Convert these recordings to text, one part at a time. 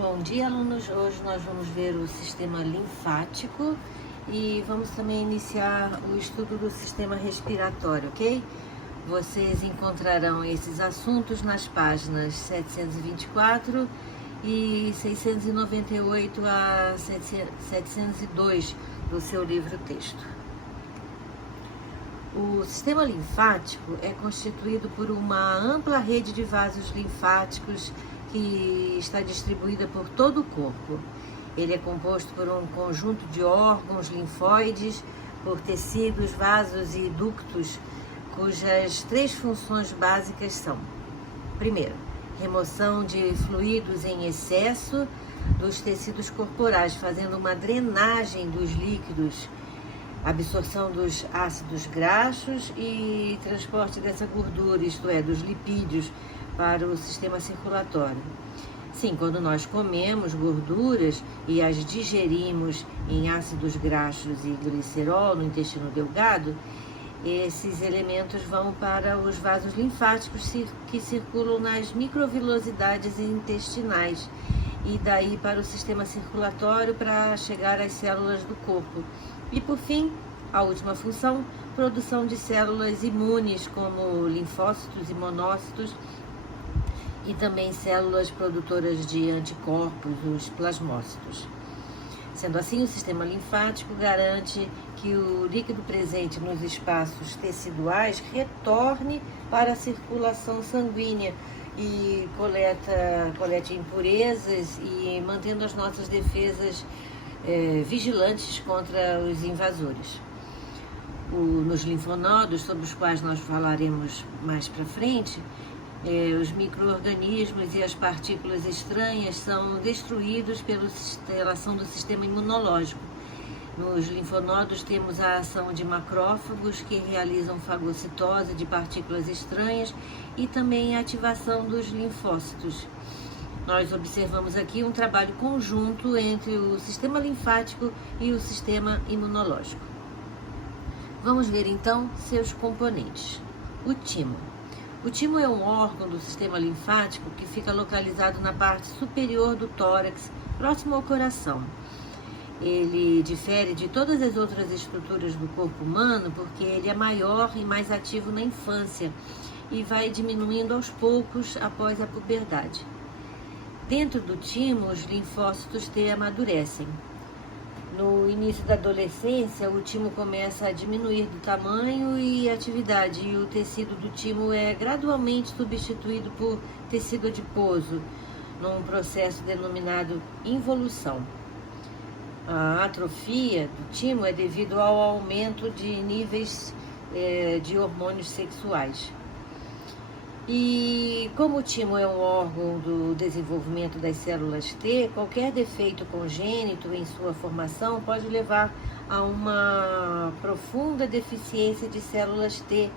Bom dia, alunos. Hoje nós vamos ver o sistema linfático e vamos também iniciar o estudo do sistema respiratório, ok? Vocês encontrarão esses assuntos nas páginas 724 e 698 a 702 do seu livro-texto. O sistema linfático é constituído por uma ampla rede de vasos linfáticos que está distribuída por todo o corpo. Ele é composto por um conjunto de órgãos linfóides, por tecidos, vasos e ductos, cujas três funções básicas são: primeiro, remoção de fluidos em excesso dos tecidos corporais, fazendo uma drenagem dos líquidos, absorção dos ácidos graxos e transporte dessa gordura, isto é, dos lipídios, para o sistema circulatório. Sim, quando nós comemos gorduras e as digerimos em ácidos graxos e glicerol no intestino delgado, esses elementos vão para os vasos linfáticos que circulam nas microvilosidades intestinais e daí para o sistema circulatório para chegar às células do corpo. E por fim, a última função, produção de células imunes como linfócitos e monócitos e também células produtoras de anticorpos, os plasmócitos. Sendo assim, o sistema linfático garante que o líquido presente nos espaços teciduais retorne para a circulação sanguínea e colete impurezas e mantendo as nossas defesas vigilantes contra os invasores. Nos linfonodos, sobre os quais nós falaremos mais para frente, os micro-organismos e as partículas estranhas são destruídos pela ação do sistema imunológico. Nos linfonodos temos a ação de macrófagos que realizam fagocitose de partículas estranhas e também a ativação dos linfócitos. Nós observamos aqui um trabalho conjunto entre o sistema linfático e o sistema imunológico. Vamos ver então seus componentes. O timo. O timo é um órgão do sistema linfático que fica localizado na parte superior do tórax, próximo ao coração. Ele difere de todas as outras estruturas do corpo humano porque ele é maior e mais ativo na infância e vai diminuindo aos poucos após a puberdade. Dentro do timo, os linfócitos T amadurecem. No início da adolescência, o timo começa a diminuir do tamanho e atividade, e o tecido do timo é gradualmente substituído por tecido adiposo, num processo denominado involução. A atrofia do timo é devido ao aumento de níveis de hormônios sexuais. E como o timo é um órgão do desenvolvimento das células T, qualquer defeito congênito em sua formação pode levar a uma profunda deficiência de células T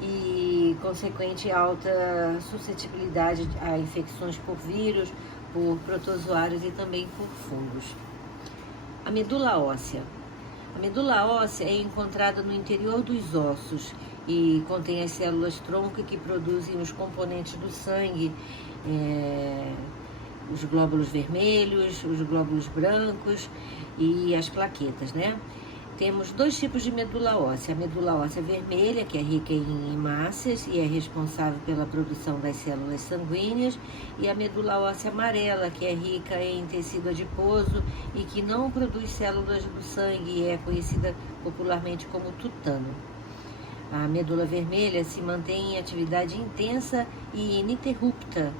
e consequente alta suscetibilidade a infecções por vírus, por protozoários e também por fungos. A medula óssea. A medula óssea é encontrada no interior dos ossos e contém as células tronco que produzem os componentes do sangue, os glóbulos vermelhos, os glóbulos brancos e as plaquetas, né? Temos dois tipos de medula óssea. A medula óssea vermelha, que é rica em hemácias e é responsável pela produção das células sanguíneas, e a medula óssea amarela, que é rica em tecido adiposo e que não produz células do sangue e é conhecida popularmente como tutano. A medula vermelha se mantém em atividade intensa e ininterrupta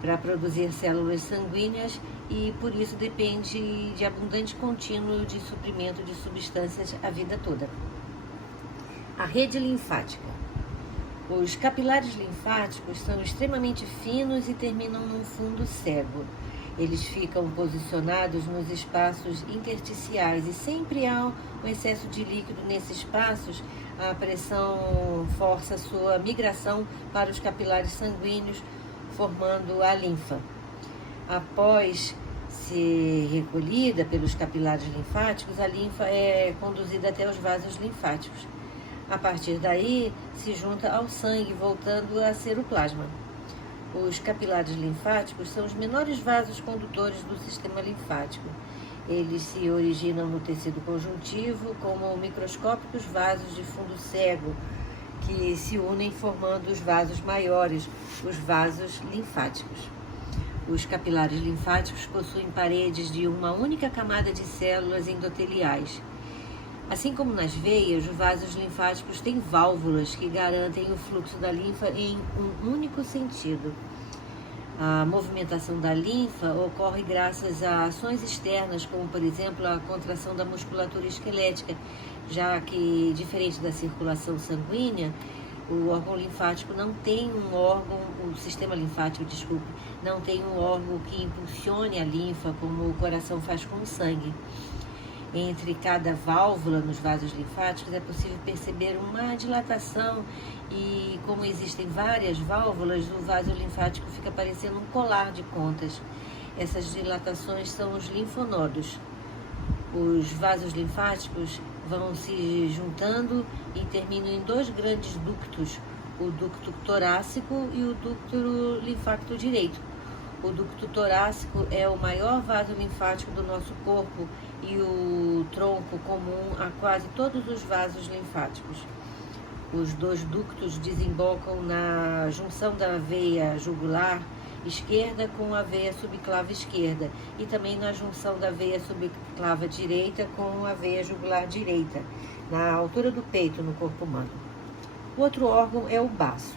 para produzir células sanguíneas e por isso depende de abundante contínuo de suprimento de substâncias a vida toda. A rede linfática. Os capilares linfáticos são extremamente finos e terminam num fundo cego. Eles ficam posicionados nos espaços intersticiais e sempre há um excesso de líquido nesses espaços. A pressão força sua migração para os capilares sanguíneos, formando a linfa. Após ser recolhida pelos capilares linfáticos, a linfa é conduzida até os vasos linfáticos. A partir daí, se junta ao sangue, voltando a ser o plasma. Os capilares linfáticos são os menores vasos condutores do sistema linfático. Eles se originam no tecido conjuntivo como microscópicos vasos de fundo cego, que se unem formando os vasos maiores, os vasos linfáticos. Os capilares linfáticos possuem paredes de uma única camada de células endoteliais. Assim como nas veias, os vasos linfáticos têm válvulas que garantem o fluxo da linfa em um único sentido. A movimentação da linfa ocorre graças a ações externas, como, por exemplo, a contração da musculatura esquelética, já que, diferente da circulação sanguínea, o órgão linfático não tem um órgão, o sistema linfático, desculpe, não tem um órgão que impulsione a linfa, como o coração faz com o sangue. Entre cada válvula nos vasos linfáticos é possível perceber uma dilatação e, como existem várias válvulas, o vaso linfático fica parecendo um colar de contas. Essas dilatações são os linfonodos. Os vasos linfáticos vão se juntando e terminam em dois grandes ductos, o ducto torácico e o ducto linfático direito. O ducto torácico é o maior vaso linfático do nosso corpo e o tronco comum a quase todos os vasos linfáticos. Os dois ductos desembocam na junção da veia jugular esquerda com a veia subclava esquerda e também na junção da veia subclava direita com a veia jugular direita, na altura do peito no corpo humano. O outro órgão é o baço,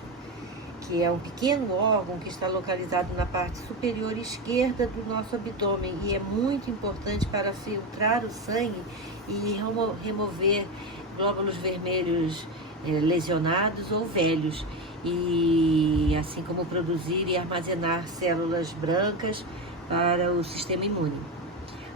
que é um pequeno órgão que está localizado na parte superior esquerda do nosso abdômen e é muito importante para filtrar o sangue e remover glóbulos vermelhos lesionados ou velhos, e assim como produzir e armazenar células brancas para o sistema imune.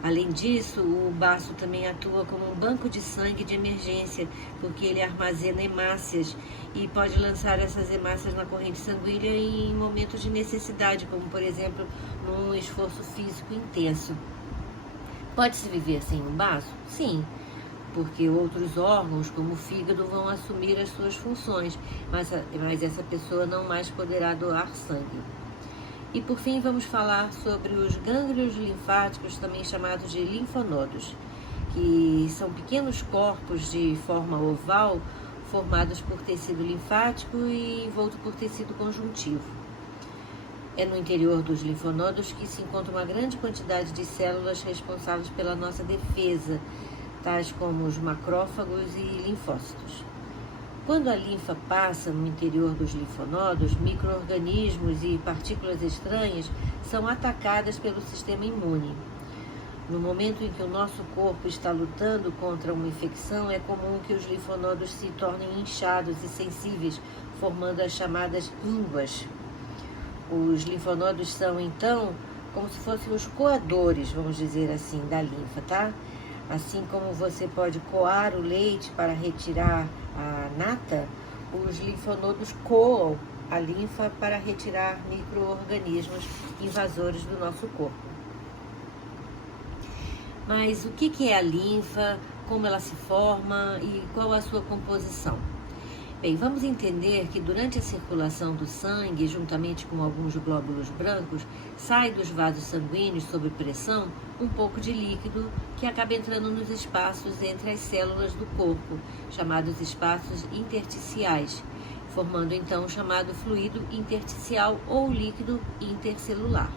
Além disso, o baço também atua como um banco de sangue de emergência, porque ele armazena hemácias e pode lançar essas hemácias na corrente sanguínea em momentos de necessidade, como por exemplo, num esforço físico intenso. Pode-se viver sem um baço? Sim, porque outros órgãos, como o fígado, vão assumir as suas funções, mas essa pessoa não mais poderá doar sangue. E por fim vamos falar sobre os gânglios linfáticos, também chamados de linfonodos, que são pequenos corpos de forma oval, formados por tecido linfático e envolto por tecido conjuntivo. É no interior dos linfonodos que se encontra uma grande quantidade de células responsáveis pela nossa defesa, tais como os macrófagos e linfócitos. Quando a linfa passa no interior dos linfonodos, micro-organismos e partículas estranhas são atacadas pelo sistema imune. No momento em que o nosso corpo está lutando contra uma infecção, é comum que os linfonodos se tornem inchados e sensíveis, formando as chamadas ínguas. Os linfonodos são, então, como se fossem os coadores, vamos dizer assim, da linfa, tá? Assim como você pode coar o leite para retirar a nata, os linfonodos coam a linfa para retirar micro-organismos invasores do nosso corpo. Mas o que é a linfa, como ela se forma e qual a sua composição? Bem, vamos entender que durante a circulação do sangue, juntamente com alguns glóbulos brancos, sai dos vasos sanguíneos sob pressão um pouco de líquido que acaba entrando nos espaços entre as células do corpo, chamados espaços intersticiais, formando então o chamado fluido intersticial ou líquido intercelular.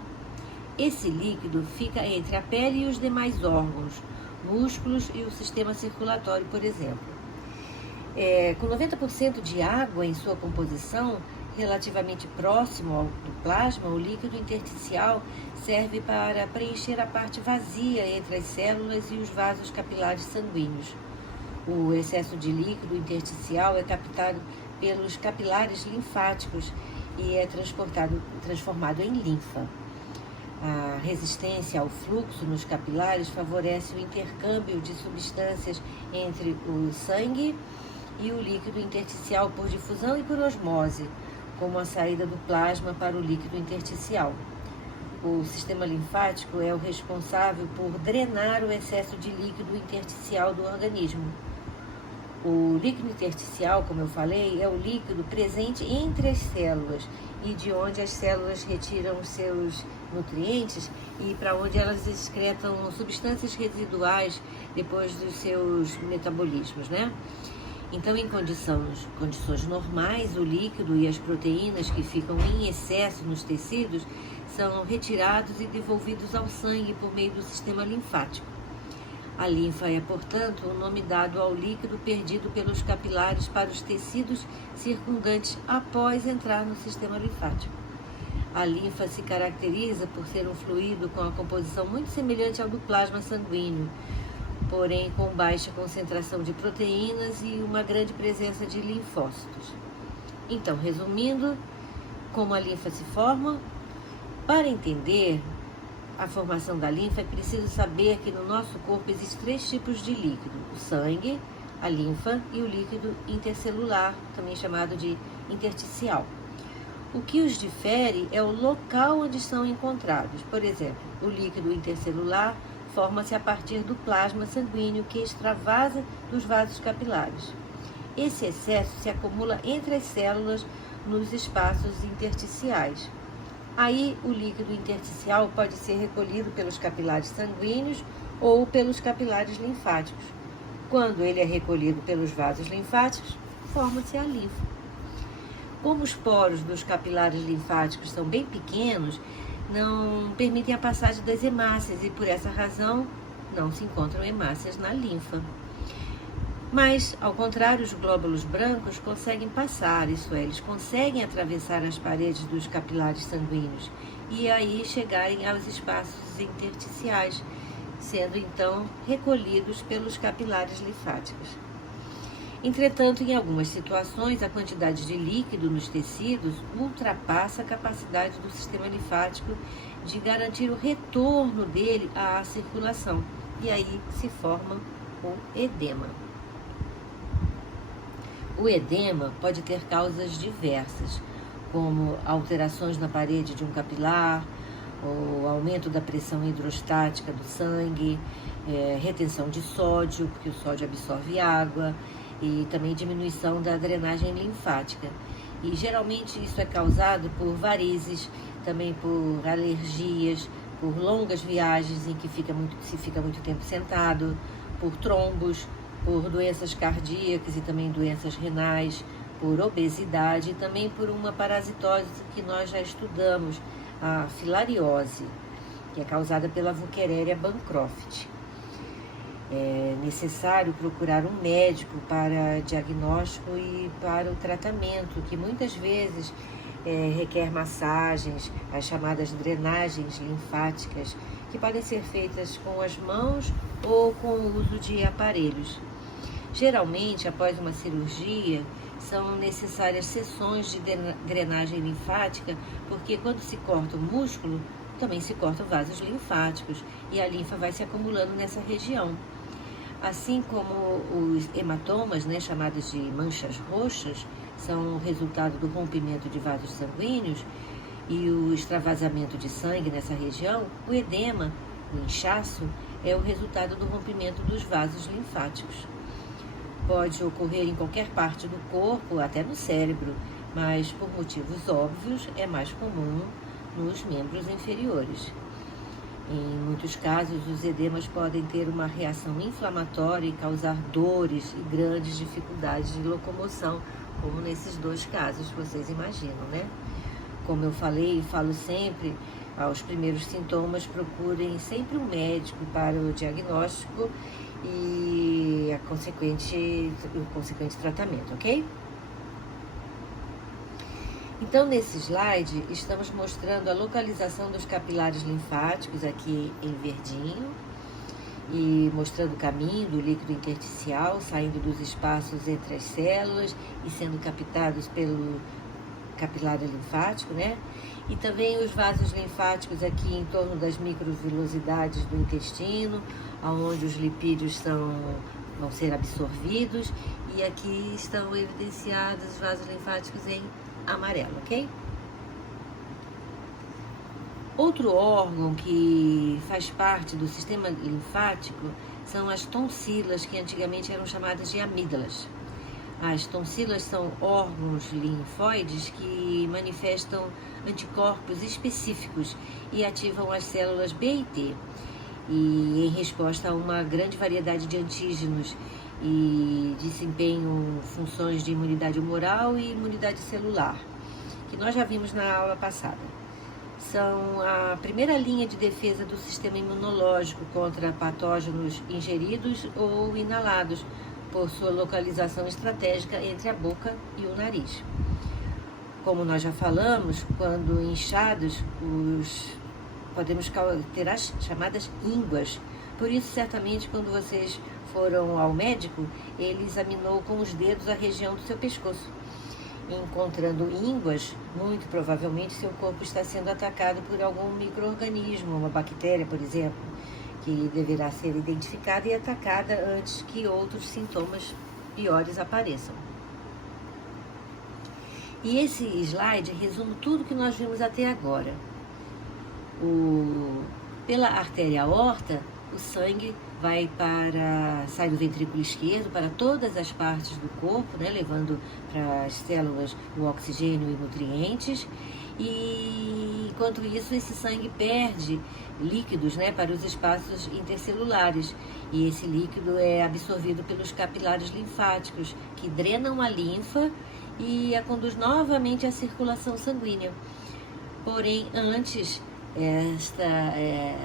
Esse líquido fica entre a pele e os demais órgãos, músculos e o sistema circulatório, por exemplo. Com 90% de água em sua composição, relativamente próximo do plasma, o líquido intersticial serve para preencher a parte vazia entre as células e os vasos capilares sanguíneos. O excesso de líquido intersticial é captado pelos capilares linfáticos e é transformado em linfa. A resistência ao fluxo nos capilares favorece o intercâmbio de substâncias entre o sangue e o líquido intersticial por difusão e por osmose, como a saída do plasma para o líquido intersticial. O sistema linfático é o responsável por drenar o excesso de líquido intersticial do organismo. O líquido intersticial, como eu falei, é o líquido presente entre as células e de onde as células retiram os seus nutrientes e para onde elas excretam substâncias residuais depois dos seus metabolismos, né? Então, em condições normais, o líquido e as proteínas que ficam em excesso nos tecidos são retirados e devolvidos ao sangue por meio do sistema linfático. A linfa é, portanto, o nome dado ao líquido perdido pelos capilares para os tecidos circundantes após entrar no sistema linfático. A linfa se caracteriza por ser um fluido com a composição muito semelhante ao do plasma sanguíneo, porém com baixa concentração de proteínas e uma grande presença de linfócitos. Então, resumindo, como a linfa se forma, para entender a formação da linfa, é preciso saber que no nosso corpo existem 3 tipos de líquido: o sangue, a linfa e o líquido intercelular, também chamado de intersticial. O que os difere é o local onde são encontrados. Por exemplo, o líquido intercelular forma-se a partir do plasma sanguíneo que extravasa dos vasos capilares. Esse excesso se acumula entre as células nos espaços intersticiais. Aí, o líquido intersticial pode ser recolhido pelos capilares sanguíneos ou pelos capilares linfáticos. Quando ele é recolhido pelos vasos linfáticos, forma-se a linfa. Como os poros dos capilares linfáticos são bem pequenos, não permitem a passagem das hemácias e, por essa razão, não se encontram hemácias na linfa. Mas, ao contrário, os glóbulos brancos conseguem passar, isso é, eles conseguem atravessar as paredes dos capilares sanguíneos e aí chegarem aos espaços intersticiais, sendo então recolhidos pelos capilares linfáticos. Entretanto, em algumas situações, a quantidade de líquido nos tecidos ultrapassa a capacidade do sistema linfático de garantir o retorno dele à circulação, e aí se forma o edema. O edema pode ter causas diversas, como alterações na parede de um capilar, o aumento da pressão hidrostática do sangue, retenção de sódio, porque o sódio absorve água, e também diminuição da drenagem linfática. E geralmente isso é causado por varizes, também por alergias, por longas viagens em que se fica muito tempo sentado, por trombos, por doenças cardíacas e também doenças renais, por obesidade e também por uma parasitose que nós já estudamos, a filariose, que é causada pela Wuchereria bancroft. É necessário procurar um médico para diagnóstico e para o tratamento, que muitas vezes requer massagens, as chamadas drenagens linfáticas, que podem ser feitas com as mãos ou com o uso de aparelhos. Geralmente, após uma cirurgia, são necessárias sessões de drenagem linfática, porque quando se corta o músculo, também se cortam vasos linfáticos e a linfa vai se acumulando nessa região. Assim como os hematomas, chamados de manchas roxas, são o resultado do rompimento de vasos sanguíneos e o extravasamento de sangue nessa região, o edema, o inchaço, é o resultado do rompimento dos vasos linfáticos. Pode ocorrer em qualquer parte do corpo, até no cérebro, mas por motivos óbvios é mais comum nos membros inferiores. Em muitos casos, os edemas podem ter uma reação inflamatória e causar dores e grandes dificuldades de locomoção, como nesses 2 casos, vocês imaginam, né? Como eu falei e falo sempre, aos primeiros sintomas, procurem sempre um médico para o diagnóstico e o consequente tratamento, ok? Então, nesse slide, estamos mostrando a localização dos capilares linfáticos aqui em verdinho e mostrando o caminho do líquido intersticial saindo dos espaços entre as células e sendo captados pelo capilar linfático, né? E também os vasos linfáticos aqui em torno das microvilosidades do intestino, onde os lipídios vão ser absorvidos, e aqui estão evidenciados os vasos linfáticos em amarelo, ok? Outro órgão que faz parte do sistema linfático são as tonsilas, que antigamente eram chamadas de amígdalas. As tonsilas são órgãos linfóides que manifestam anticorpos específicos e ativam as células B e T, e em resposta a uma grande variedade de antígenos, e desempenham funções de imunidade humoral e imunidade celular, que nós já vimos na aula passada. São a primeira linha de defesa do sistema imunológico contra patógenos ingeridos ou inalados, por sua localização estratégica entre a boca e o nariz. Como nós já falamos, quando inchados, podemos ter as chamadas ínguas. Por isso, certamente, quando vocês foram ao médico, ele examinou com os dedos a região do seu pescoço. Encontrando ínguas, muito provavelmente seu corpo está sendo atacado por algum micro-organismo, uma bactéria, por exemplo, que deverá ser identificada e atacada antes que outros sintomas piores apareçam. E esse slide resume tudo que nós vimos até agora. Pela artéria aorta, o sangue sai do ventrículo esquerdo para todas as partes do corpo, né, levando para as células o oxigênio e nutrientes. E enquanto isso, esse sangue perde líquidos, né, para os espaços intercelulares. E esse líquido é absorvido pelos capilares linfáticos, que drenam a linfa e a conduz novamente à circulação sanguínea. Porém, antes,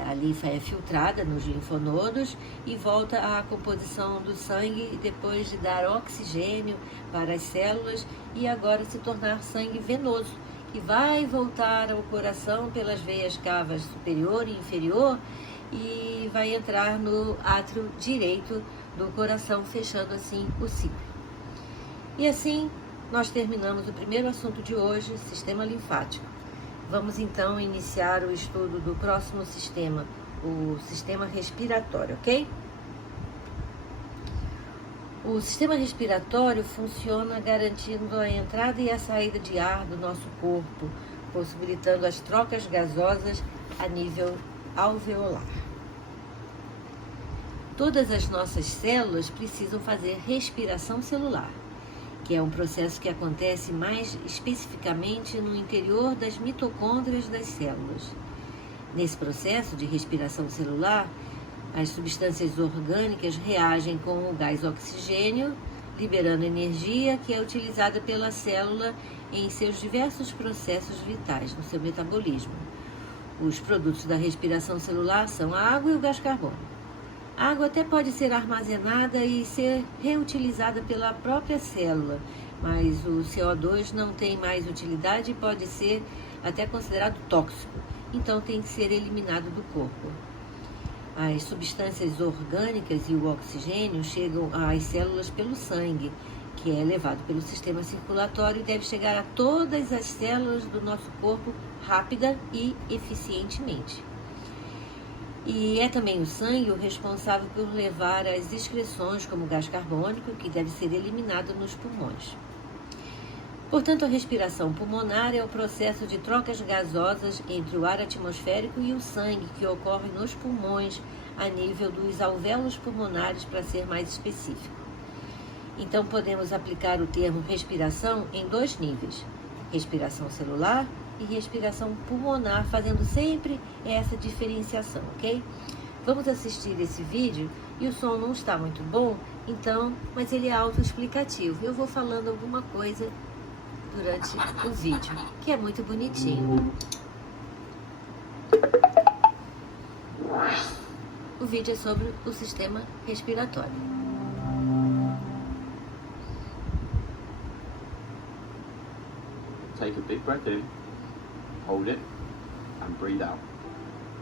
a linfa é filtrada nos linfonodos e volta à composição do sangue depois de dar oxigênio para as células e agora se tornar sangue venoso, que vai voltar ao coração pelas veias cavas superior e inferior e vai entrar no átrio direito do coração, fechando assim o ciclo. E assim, nós terminamos o primeiro assunto de hoje, sistema linfático. Vamos então iniciar o estudo do próximo sistema, o sistema respiratório, ok? O sistema respiratório funciona garantindo a entrada e a saída de ar do nosso corpo, possibilitando as trocas gasosas a nível alveolar. Todas as nossas células precisam fazer respiração celular, que é um processo que acontece mais especificamente no interior das mitocôndrias das células. Nesse processo de respiração celular, as substâncias orgânicas reagem com o gás oxigênio, liberando energia que é utilizada pela célula em seus diversos processos vitais, no seu metabolismo. Os produtos da respiração celular são a água e o gás carbônico. A água até pode ser armazenada e ser reutilizada pela própria célula, mas o CO2 não tem mais utilidade e pode ser até considerado tóxico, então tem que ser eliminado do corpo. As substâncias orgânicas e o oxigênio chegam às células pelo sangue, que é levado pelo sistema circulatório e deve chegar a todas as células do nosso corpo rápida e eficientemente. E é também o sangue o responsável por levar as excreções, como o gás carbônico, que deve ser eliminado nos pulmões. Portanto, a respiração pulmonar é o processo de trocas gasosas entre o ar atmosférico e o sangue que ocorre nos pulmões, a nível dos alvéolos pulmonares, para ser mais específico. Então, podemos aplicar o termo respiração em dois níveis: respiração celular e respiração pulmonar, fazendo sempre essa diferenciação, ok? Vamos assistir esse vídeo e o som não está muito bom, então, mas ele é autoexplicativo. Eu vou falando alguma coisa durante o vídeo, que é muito bonitinho. O vídeo é sobre o sistema respiratório. Take a big breath in. Hold it and breathe out.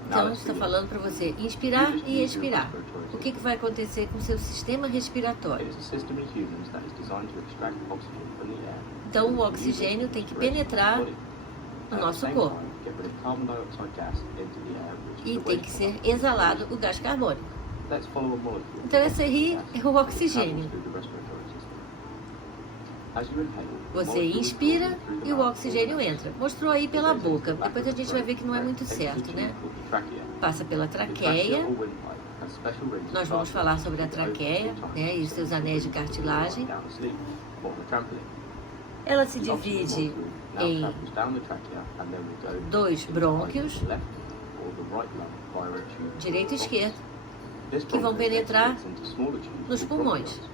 Então, está falando para você inspirar e expirar. O que vai acontecer com o seu sistema respiratório? Então, o oxigênio tem que penetrar no nosso corpo e tem que ser exalado o gás carbônico. Então, esse aí é o oxigênio. As you inhale, Você molecules inspira moving through the e o mouth oxigênio move entra. Mostrou aí pela It goes into boca. the back Depois a of the gente vai ver throat, que não é where muito it enters certo, the né? tube called the trachea. Passa pela The trachea traqueia. or windpipe has special rings Nós vamos of falar sobre a cartilage that traqueia, open né, e os seus anéis de cartilagem. down the sleeve or the trampoline. Ela se The oxygen divide molecule now em travels down the trachea and then will go dois into brônquios, either the left or the right lung via a tube direita e called esquerda, This que vão bronchus penetrar leads into smaller tubes nos called pulmões. bronchioles.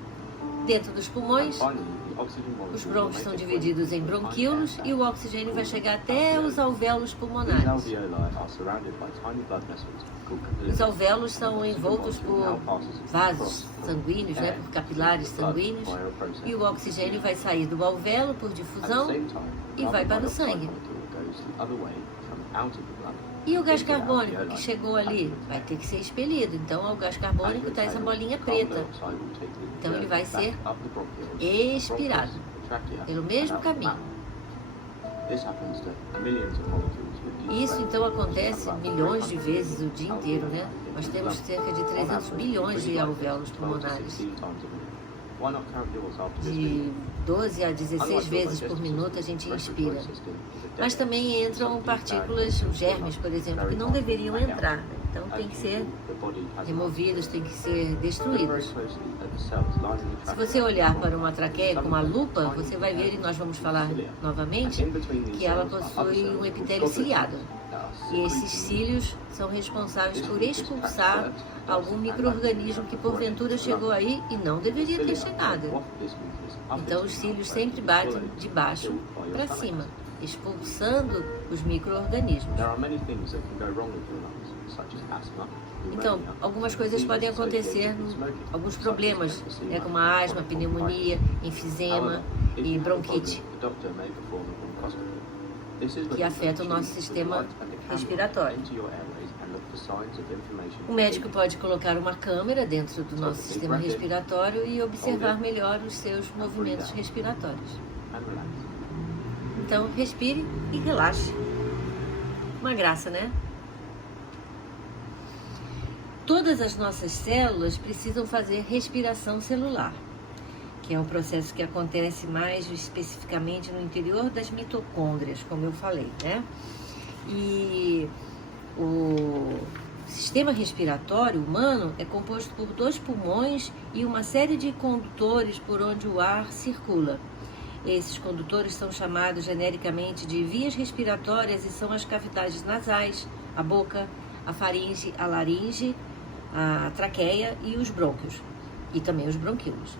Dentro dos And pulmões, finally, the oxygen molecule os will brônquios make são its way divididos em into the tiny bronquíolos air e o sacs oxigênio vai called chegar até alveoli. os alvéolos These pulmonares. alveoli are surrounded by tiny blood vessels called Os capillaries. alvéolos são envoltos por Now passes vasos across from sanguíneos, né, air por capilares to blood sanguíneos, via a process. e o oxigênio vai sair do alvéolo por At the difusão same time, e vai carbon para o dioxide sangue. molecule goes the other way from out of the blood. E o gás into the carbônico alveoli que chegou and ali into the vai air. ter que ser expelido. Então, o gás carbônico está essa bolinha preta. Então, ele vai ser expirado pelo mesmo caminho. Isso, então, acontece milhões de vezes o dia inteiro, né? Nós temos cerca de 300 bilhões de alvéolos pulmonares. De 12 a 16 vezes por minuto a gente inspira. Mas também entram partículas, germes, por exemplo, que não deveriam entrar, né? Então tem que ser removidos, tem que ser destruídos. Se você olhar para uma traqueia com uma lupa, você vai ver, e nós vamos falar novamente, que ela possui um epitélio ciliado. E esses cílios são responsáveis por expulsar algum micro-organismo que porventura chegou aí e não deveria ter chegado. Então os cílios sempre batem de baixo para cima, expulsando os micro-organismos. Então, algumas coisas podem acontecer, alguns problemas, né, como a asma, pneumonia, enfisema e bronquite, que afetam o nosso sistema respiratório. O médico pode colocar uma câmera dentro do nosso sistema respiratório e observar melhor os seus movimentos respiratórios. Então, respire e relaxe. Uma graça, né? Todas as nossas células precisam fazer respiração celular, que é um processo que acontece mais especificamente no interior das mitocôndrias, como eu falei, né? E o sistema respiratório humano é composto por 2 pulmões e uma série de condutores por onde o ar circula. Esses condutores são chamados genericamente de vias respiratórias e são as cavidades nasais, a boca, a faringe, a laringe, a traqueia e os brônquios, e também os bronquíolos.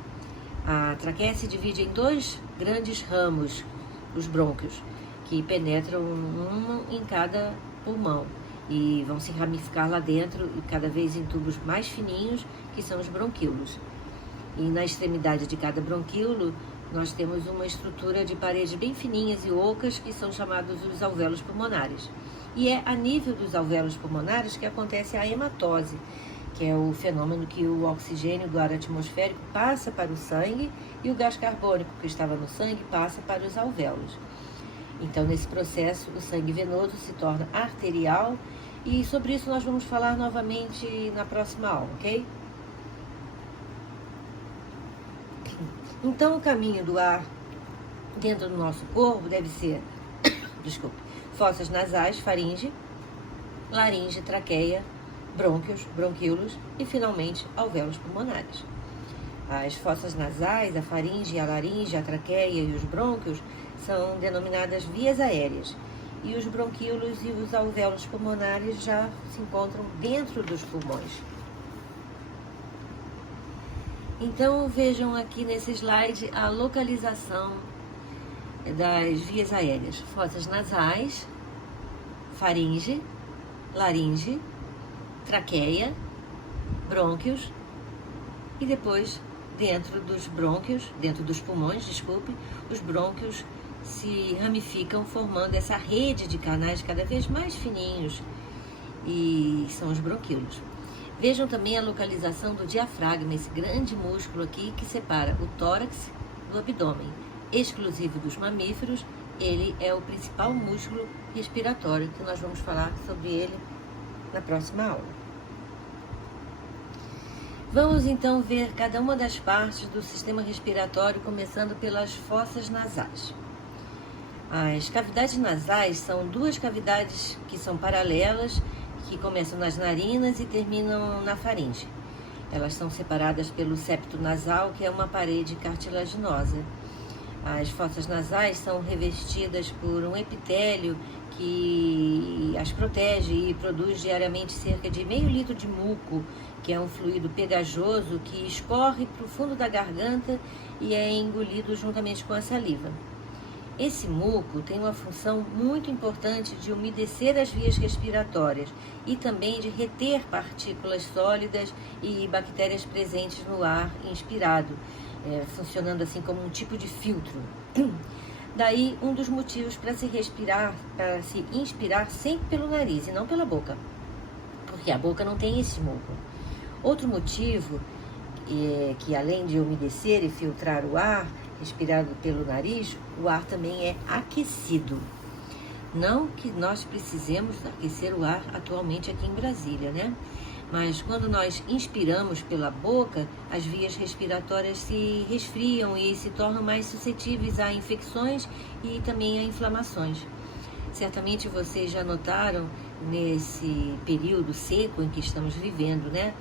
A traqueia se divide em 2 grandes ramos, os brônquios, que penetram um em cada pulmão e vão se ramificar lá dentro, e cada vez em tubos mais fininhos, que são os bronquíolos. E na extremidade de cada bronquíolo, nós temos uma estrutura de paredes bem fininhas e ocas, que são chamados os alvéolos pulmonares. E é a nível dos alvéolos pulmonares que acontece a hematose, que é o fenômeno que o oxigênio do ar atmosférico passa para o sangue e o gás carbônico que estava no sangue passa para os alvéolos. Então, nesse processo, o sangue venoso se torna arterial, e sobre isso nós vamos falar novamente na próxima aula, ok? Então, o caminho do ar dentro do nosso corpo deve ser, fossas nasais, faringe, laringe, traqueia, brônquios, bronquíolos e, finalmente, alvéolos pulmonares. As fossas nasais, a faringe, a laringe, a traqueia e os brônquios são denominadas vias aéreas, e os bronquíolos e os alvéolos pulmonares já se encontram dentro dos pulmões. Então, vejam aqui nesse slide a localização das vias aéreas: fossas nasais, faringe, laringe, traqueia, brônquios, e depois dentro dos brônquios, dentro dos pulmões, os brônquios se ramificam formando essa rede de canais cada vez mais fininhos, e são os bronquíolos. Vejam também a localização do diafragma, esse grande músculo aqui que separa o tórax do abdômen. Exclusivo dos mamíferos, ele é o principal músculo respiratório, que nós vamos falar sobre ele na próxima aula. Vamos então ver cada uma das partes do sistema respiratório, começando pelas fossas nasais. As cavidades nasais são duas cavidades que são paralelas, que começam nas narinas e terminam na faringe. Elas são separadas pelo septo nasal, que é uma parede cartilaginosa. As fossas nasais são revestidas por um epitélio que as protege e produz diariamente cerca de meio litro de muco, que é um fluido pegajoso que escorre para o fundo da garganta e é engolido juntamente com a saliva. Esse muco tem uma função muito importante de umedecer as vias respiratórias e também de reter partículas sólidas e bactérias presentes no ar inspirado, funcionando assim como um tipo de filtro. Daí um dos motivos para se inspirar sempre pelo nariz e não pela boca, porque a boca não tem esse muco. Outro motivo é que, além de umedecer e filtrar o ar respirado pelo nariz, o ar também é aquecido. Não que nós precisemos aquecer o ar atualmente aqui em Brasília, né? Mas quando nós inspiramos pela boca, as vias respiratórias se resfriam e se tornam mais suscetíveis a infecções e também a inflamações. Certamente vocês já notaram nesse período seco em que estamos vivendo, né?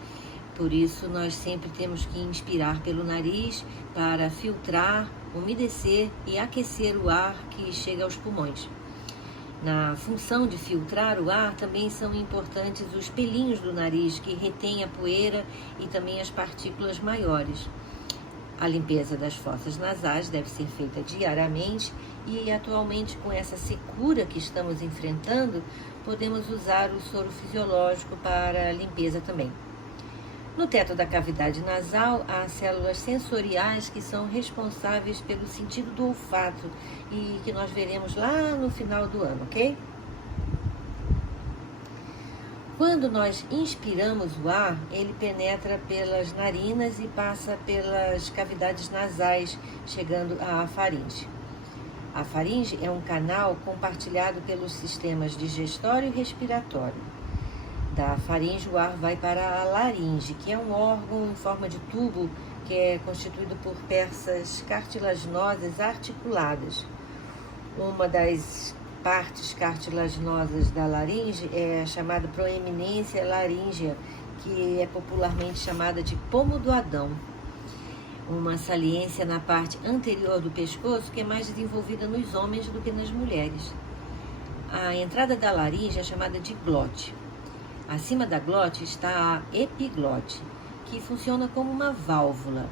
Por isso, nós sempre temos que inspirar pelo nariz para filtrar, umedecer e aquecer o ar que chega aos pulmões. Na função de filtrar o ar, também são importantes os pelinhos do nariz, que retêm a poeira e também as partículas maiores. A limpeza das fossas nasais deve ser feita diariamente e, atualmente, com essa secura que estamos enfrentando, podemos usar o soro fisiológico para a limpeza também. No teto da cavidade nasal, há células sensoriais que são responsáveis pelo sentido do olfato e que nós veremos lá no final do ano, ok? Quando nós inspiramos o ar, ele penetra pelas narinas e passa pelas cavidades nasais, chegando à faringe. A faringe é um canal compartilhado pelos sistemas digestório e respiratório. Da faringe, o ar vai para a laringe, que é um órgão em forma de tubo que é constituído por peças cartilaginosas articuladas. Uma das partes cartilaginosas da laringe é chamada proeminência laríngea, que é popularmente chamada de pomo do Adão. Uma saliência na parte anterior do pescoço que é mais desenvolvida nos homens do que nas mulheres. A entrada da laringe é chamada de glote. Acima da glote está a epiglote, que funciona como uma válvula.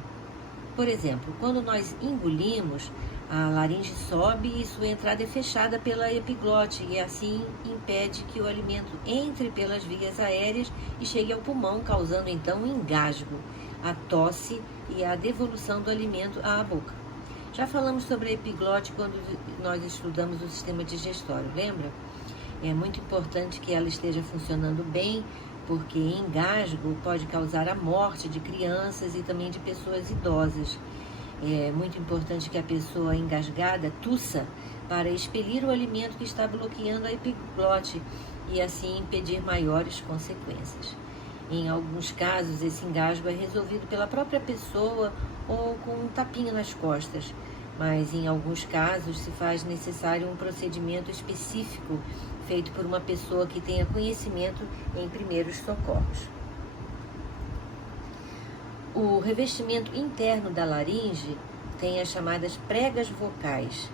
Por exemplo, quando nós engolimos, a laringe sobe e sua entrada é fechada pela epiglote e assim impede que o alimento entre pelas vias aéreas e chegue ao pulmão, causando então um engasgo, a tosse e a devolução do alimento à boca. Já falamos sobre a epiglote quando nós estudamos o sistema digestório, lembra? É muito importante que ela esteja funcionando bem, porque engasgo pode causar a morte de crianças e também de pessoas idosas. É muito importante que a pessoa engasgada tussa para expelir o alimento que está bloqueando a epiglote e assim impedir maiores consequências. Em alguns casos, esse engasgo é resolvido pela própria pessoa ou com um tapinha nas costas, mas em alguns casos se faz necessário um procedimento específico feito por uma pessoa que tenha conhecimento em primeiros socorros. O revestimento interno da laringe tem as chamadas pregas vocais,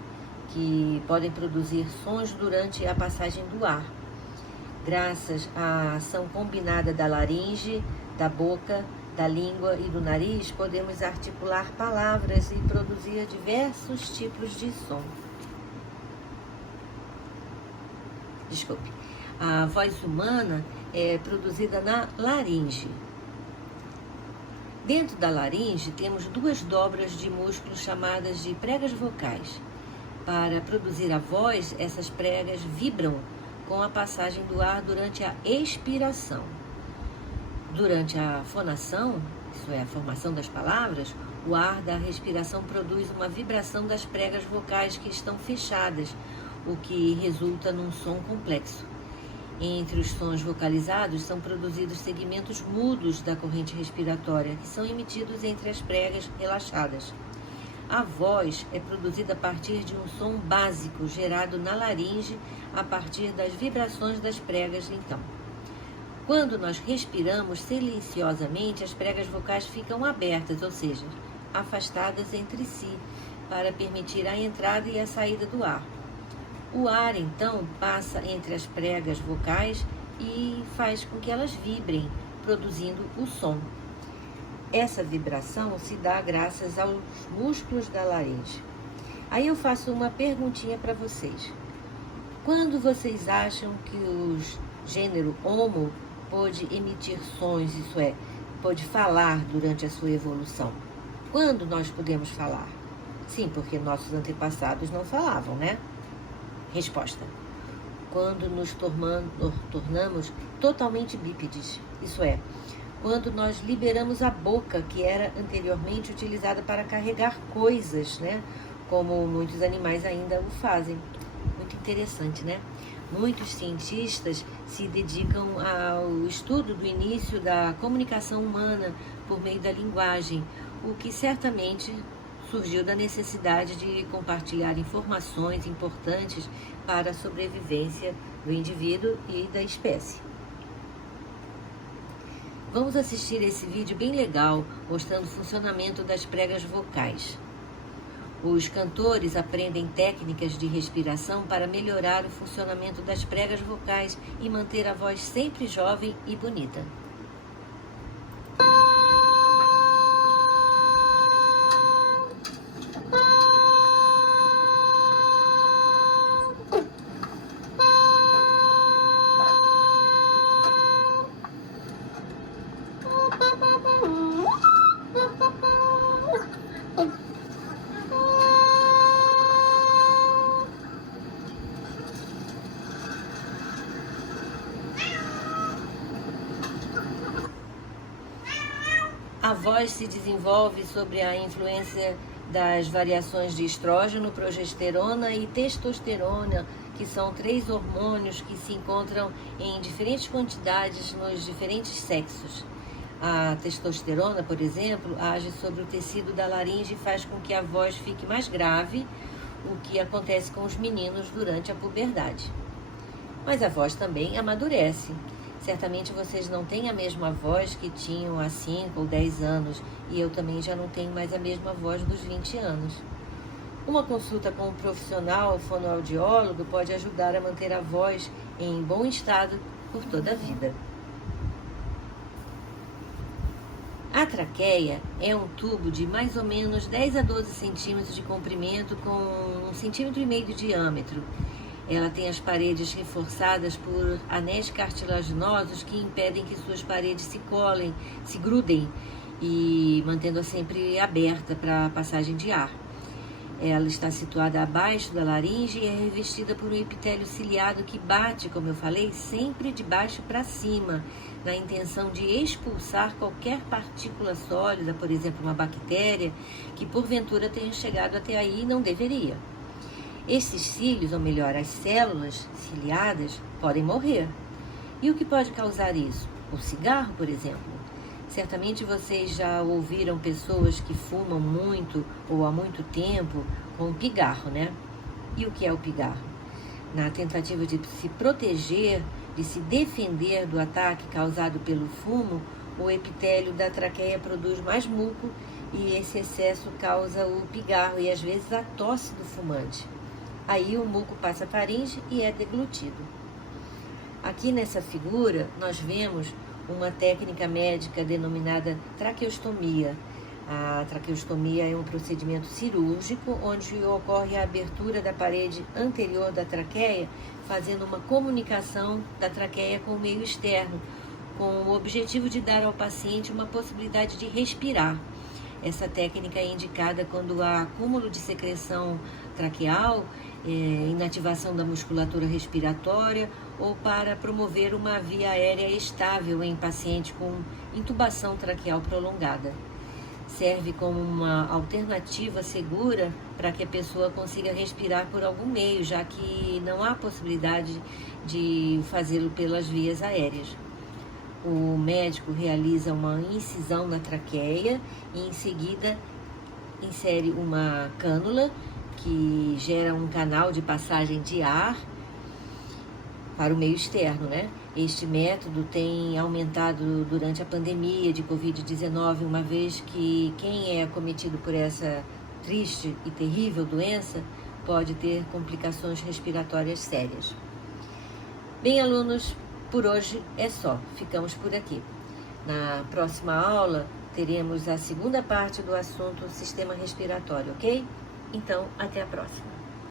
que podem produzir sons durante a passagem do ar. Graças à ação combinada da laringe, da boca, da língua e do nariz, podemos articular palavras e produzir diversos tipos de som. A voz humana é produzida na laringe. Dentro da laringe temos duas dobras de músculos chamadas de pregas vocais. Para produzir a voz, essas pregas vibram com a passagem do ar durante a expiração. Durante a fonação, isso é, a formação das palavras, o ar da respiração produz uma vibração das pregas vocais que estão fechadas, o que resulta num som complexo. Entre os sons vocalizados são produzidos segmentos mudos da corrente respiratória, que são emitidos entre as pregas relaxadas. A voz é produzida a partir de um som básico gerado na laringe a partir das vibrações das pregas, então. Quando nós respiramos silenciosamente, as pregas vocais ficam abertas, ou seja, afastadas entre si, para permitir a entrada e a saída do ar. O ar, então, passa entre as pregas vocais e faz com que elas vibrem, produzindo o som. Essa vibração se dá graças aos músculos da laringe. Aí eu faço uma perguntinha para vocês. Quando vocês acham que o gênero Homo pôde emitir sons, isso é, pôde falar durante a sua evolução? Quando nós podemos falar? Sim, porque nossos antepassados não falavam, né? Resposta: quando nos tornamos totalmente bípedes, isso é, quando nós liberamos a boca, que era anteriormente utilizada para carregar coisas, né? Como muitos animais ainda o fazem. Muito interessante, né? Muitos cientistas se dedicam ao estudo do início da comunicação humana por meio da linguagem, o que certamente surgiu da necessidade de compartilhar informações importantes para a sobrevivência do indivíduo e da espécie. Vamos assistir esse vídeo bem legal, mostrando o funcionamento das pregas vocais. Os cantores aprendem técnicas de respiração para melhorar o funcionamento das pregas vocais e manter a voz sempre jovem e bonita. A voz se desenvolve sob a influência das variações de estrógeno, progesterona e testosterona, que são 3 hormônios que se encontram em diferentes quantidades nos diferentes sexos. A testosterona, por exemplo, age sobre o tecido da laringe e faz com que a voz fique mais grave, o que acontece com os meninos durante a puberdade. Mas a voz também amadurece. Certamente vocês não têm a mesma voz que tinham há 5 ou 10 anos, e eu também já não tenho mais a mesma voz dos 20 anos. Uma consulta com um profissional fonoaudiólogo pode ajudar a manter a voz em bom estado por toda a vida. A traqueia é um tubo de mais ou menos 10 a 12 centímetros de comprimento com 1,5 cm de diâmetro. Ela tem as paredes reforçadas por anéis cartilaginosos que impedem que suas paredes se colem, se grudem, e mantendo-a sempre aberta para a passagem de ar. Ela está situada abaixo da laringe e é revestida por um epitélio ciliado que bate, como eu falei, sempre de baixo para cima, na intenção de expulsar qualquer partícula sólida, por exemplo, uma bactéria, que porventura tenha chegado até aí e não deveria. Esses cílios, ou melhor, as células ciliadas, podem morrer. E o que pode causar isso? O cigarro, por exemplo. Certamente vocês já ouviram pessoas que fumam muito ou há muito tempo com pigarro, né? E o que é o pigarro? Na tentativa de se proteger, de se defender do ataque causado pelo fumo, o epitélio da traqueia produz mais muco e esse excesso causa o pigarro e às vezes a tosse do fumante. Aí o muco passa a faringe e é deglutido. Aqui nessa figura nós vemos uma técnica médica denominada traqueostomia. A traqueostomia é um procedimento cirúrgico onde ocorre a abertura da parede anterior da traqueia, fazendo uma comunicação da traqueia com o meio externo, com o objetivo de dar ao paciente uma possibilidade de respirar. Essa técnica é indicada quando há acúmulo de secreção traqueal, inativação da musculatura respiratória ou para promover uma via aérea estável em paciente com intubação traqueal prolongada. Serve como uma alternativa segura para que a pessoa consiga respirar por algum meio, já que não há possibilidade de fazê-lo pelas vias aéreas. O médico realiza uma incisão na traqueia e em seguida insere uma cânula que gera um canal de passagem de ar para o meio externo, né? Este método tem aumentado durante a pandemia de Covid-19, uma vez que quem é acometido por essa triste e terrível doença pode ter complicações respiratórias sérias. Bem, alunos, por hoje é só. Ficamos por aqui. Na próxima aula, teremos a segunda parte do assunto sistema respiratório, ok? Então, até a próxima.